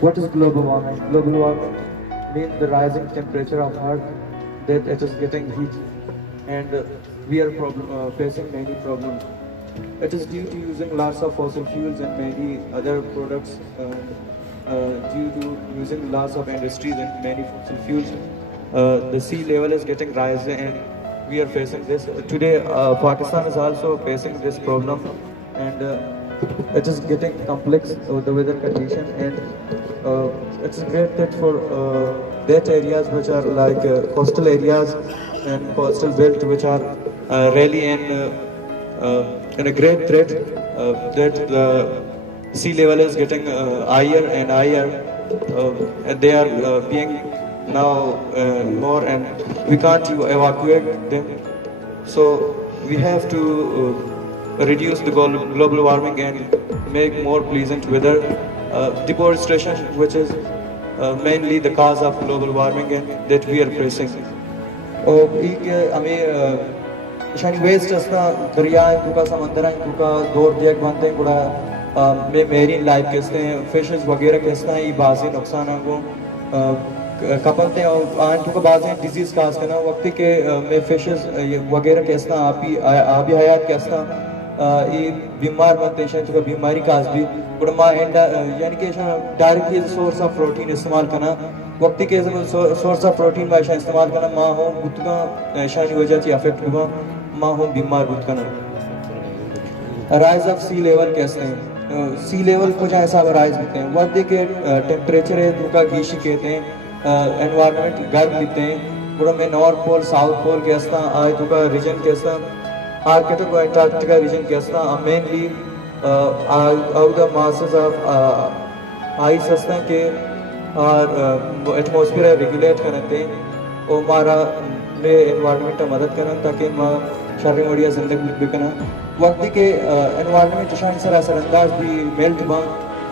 What is global warming? Global warming means the rising temperature of Earth, that it is getting heat, and we are facing many problems. It is due to using lots of fossil fuels and many other products, due to using lots of industries and many fossil fuels. The sea level is getting rise, and we are facing this. Today, Pakistan is also facing this problem, and it is getting complex, the weather condition, and it's great that for that areas which are like coastal areas and coastal belt which are really in a great threat, that the sea level is getting higher and higher, and they are being now more, and we can't evacuate them. So we have to reduce the global warming and make more pleasant weather. Deforestation, which is mainly the cause of global warming and that we are facing. हमें waste असना दरिया तुका समंदर तुका दौर दिया बनते हैं बड़ा में मेरीन लाइफ कैसे हैं फिशेस वगैरह कैसे हैं ये बाज़ी नुकसान को कपलते हैं और आन तुका बाज़ी डिजीज़ काज करना वक्त के में फिशेस वगैरह कैसे आबी हयात कैसे ये बीमार बनते हैं तुका बीमारी काज भी बड़ा माँ यानी कि डायरेक्टली सोर्स ऑफ प्रोटीन इस्तेमाल करना वक्त के सोर्स ऑफ प्रोटीन में इस्तेमाल करना माँ हो बुतका शानी वजह से अफेक्ट हुआ माँ हो बीमार बुतका राइज ऑफ सी लेवल कैसे हैं सी लेवल को जहाँ ऐसा राइज होते हैं वक्त के टेम्परेचर है तुका गीशी कहते हैं एनवायरनमेंट गर्म लेते हैं पूरा में नॉर्थ पोल साउथ पोल कैसा आए तुका रीजन कैसा आर्कटिक और एंटार्क्टिका रीजन कैसा mainly out the masses of ice हंसना के और एटमॉस्फेयर रेगुलेट करते हैं और हमारा में एनवायरनमेंट मदद करना ताकि शर्री मड़िया जिंदगी बिकना वक्त के एनवायरनमेंट शान सर असरअंदाज भी मेल्ट बा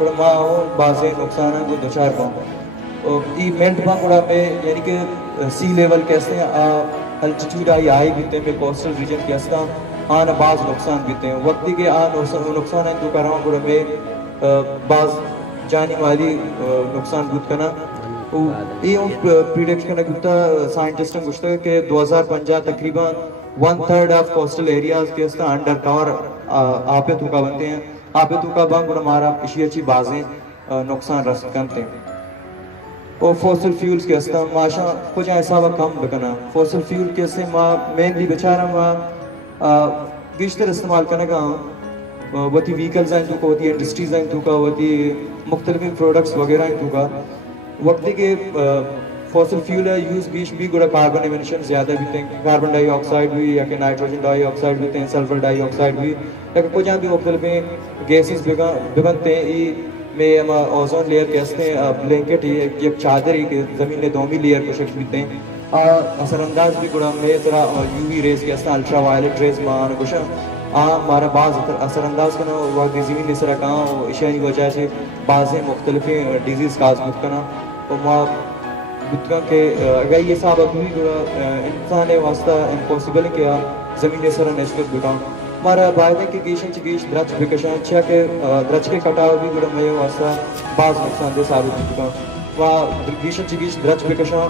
थोड़ा माँ हो बाज़े नुकसान को दो चार बा और ये मेल्ट बा थोड़ा में यानी कि सी लेवल कैसे अल्टीट्यूड आई हाई बीते में कोस्टल रीजन कैसे आन बाज़ नुकसान बीते हैं वक्त के नुकसान है तो कर रहा हूँ थोड़ा में बाज़ जाने वाली नुकसान बुत करना ये प्रिडिक्ट करना गुप्ता साइंटिस्ट ने गुस्ता के 2050 तकरीबन 1/3 ऑफ कोस्टल एरियाज के इसका अंडर कवर आपे तुका बनते हैं आपे तुका बंग और हमारा किसी अच्छी बाजें नुकसान रस करते हैं और फॉसिल फ्यूल्स के इसका माशा कुछ ऐसा वक्त कम बकना फॉसिल फ्यूल के से माँ मेनली बेचारा माँ गिश्तर इस्तेमाल करने का वती व्हीकल्स हैं तुका वती इंडस्ट्रीज हैं तुका वती मुख्तलिफ प्रोडक्ट्स वगैरह हैं तुका वक्त के फॉसिल फ्यूल है यूज़ बीच भी गुड़ा कार्बन एमिशन ज़्यादा भी थे कार्बन डाइऑक्साइड भी या कि नाइट्रोजन डाइऑक्साइड भी थे सल्फर डाइऑक्साइड भी या कि कुछ भी मुख्तलिफ गैसेस बिगनते हैं ये में हम ओजोन लेयर कहते हैं ब्लैंकेट ये चादर ही ज़मीन ने दोमी लेयर को शक्ल भी थे असरअंदाज भी गुड़ा में तरह यूवी रेस कहते हैं अल्ट्रा वायलेट रेस मान कुछ हमारा बाज़ असरअंदाज करना वक्त ज़मीन ने सर कहाँ इशानी वजह से बाज़ें मुख्तलिफ डिजीज़ काज बुत करना और वहाँ बुतका के अगर ये साहब अभी इंसान वास्ता इम्पॉसिबल है कि ज़मीन ने सर नेस्बत बुटाऊँ हमारा बायदे के गीशन चिगीश द्रच बिकशान अच्छा के द्रच के कटाव भी गुड़ा मैं वास्ता बाज़ नुकसान दे साबित बुटाऊँ वहाँ गीशन चिगीश द्रच बिकशान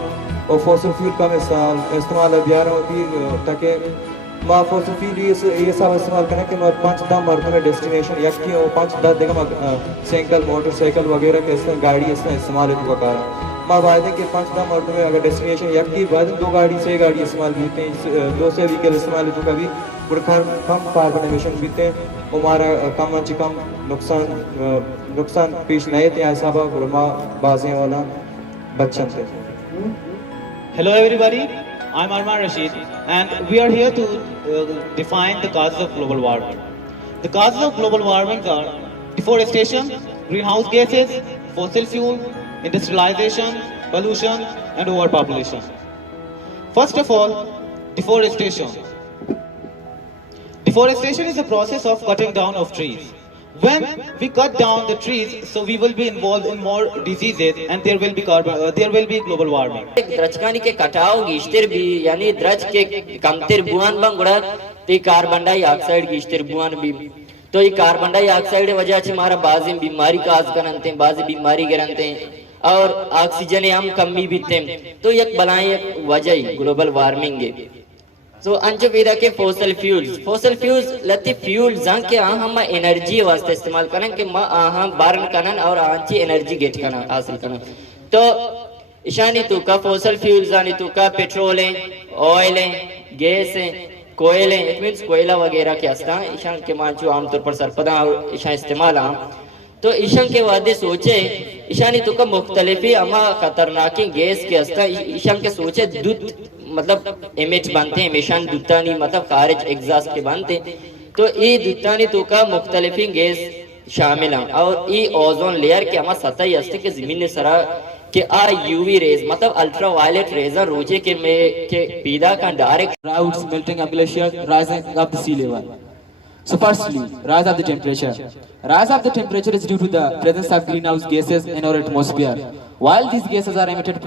और फॉसिल फ्यूल का इस्तेमाल अभियान होती ताकि माँ फॉसिल फ्यूल ये सब इस्तेमाल करना कि मैं 5-10 मर्द में डेस्टिनेशन या कि 5-10 देखा साइकिल मोटरसाइकिल वगैरह के गाड़ी इस्तेमाल है तो माँ वायदे के 5-10 मर्द में अगर डेस्टिनेशन या कि वायदे 2 गाड़ी से गाड़ी इस्तेमाल बीते हैं 2 से व्हीकल इस्तेमाल है तो कभी कम कार्बन एमिशन बीते हैं हमारा कम अच्छी कम नुकसान पेश नहीं थे ऐसा माँ बाज़ें वाला बच्चन थे. Hello everybody, I'm Arman Rashid and we are here to define the causes of global warming. The causes of global warming are deforestation, greenhouse gases, fossil fuel, industrialization, pollution and overpopulation. First of all, deforestation. Deforestation is a process of cutting down of trees. When we cut down the trees, so we will be involved in more diseases and there will be global warming. द्रचकानी के कटाव गिश्तर भी यानी द्रच के कमतर बुआन बंगड़ा ते carbon dioxide गिश्तर बुआन भी तो ये कार्बन डाइऑक्साइड वजह से हमारा बाजी बीमारी काज करते हैं, बाजी बीमारी गिरते हैं और ऑक्सीजन हम कमी बीते हैं। तो एक बलाएं एक वजह ग्लोबल वार्मिंग है। सो अंचो विदा के फोसल फ्यूल्स लती फ्यूल्स जान के हम एनर्जी वास्ते इस्तेमाल करें कि हम बर्न करन और आंची एनर्जी गेट करना हासिल करना। तो ईशानी तो का फोसल फ्यूल्स आनी तो का पेट्रोल है, ऑयल है, गैस है, कोयले, इट मीन्स कोयला वगैरह के हस्ता ईशान के मांचो आमतौर पर सरपदा और ईशान इस्तेमाल आम। तो ईशान के वादे सोचे ईशानी तो का मुख्तलिफी अमा खतरनाकी गैस के हस्ता ईशान के सोचे दूध मतलब इमेज बनते हैं मिशन दुतानी मतलब खारिज एग्जॉस्ट के बनते। तो ये दुतानी तो का मुख्तलिफी गैस शामिल हैं और ये ओजोन लेयर के हमारा सतही हस्ते के जमीन सरा के यूवी रेज मतलब अल्ट्रा वायलेट रेजर रोजे के में के पैदा का direct Clouds, melting of glaciers, rising of the sea level. So firstly, rise of the temperature. Rise of the temperature is due to the presence of greenhouse gases in our atmosphere. While these gases are emitted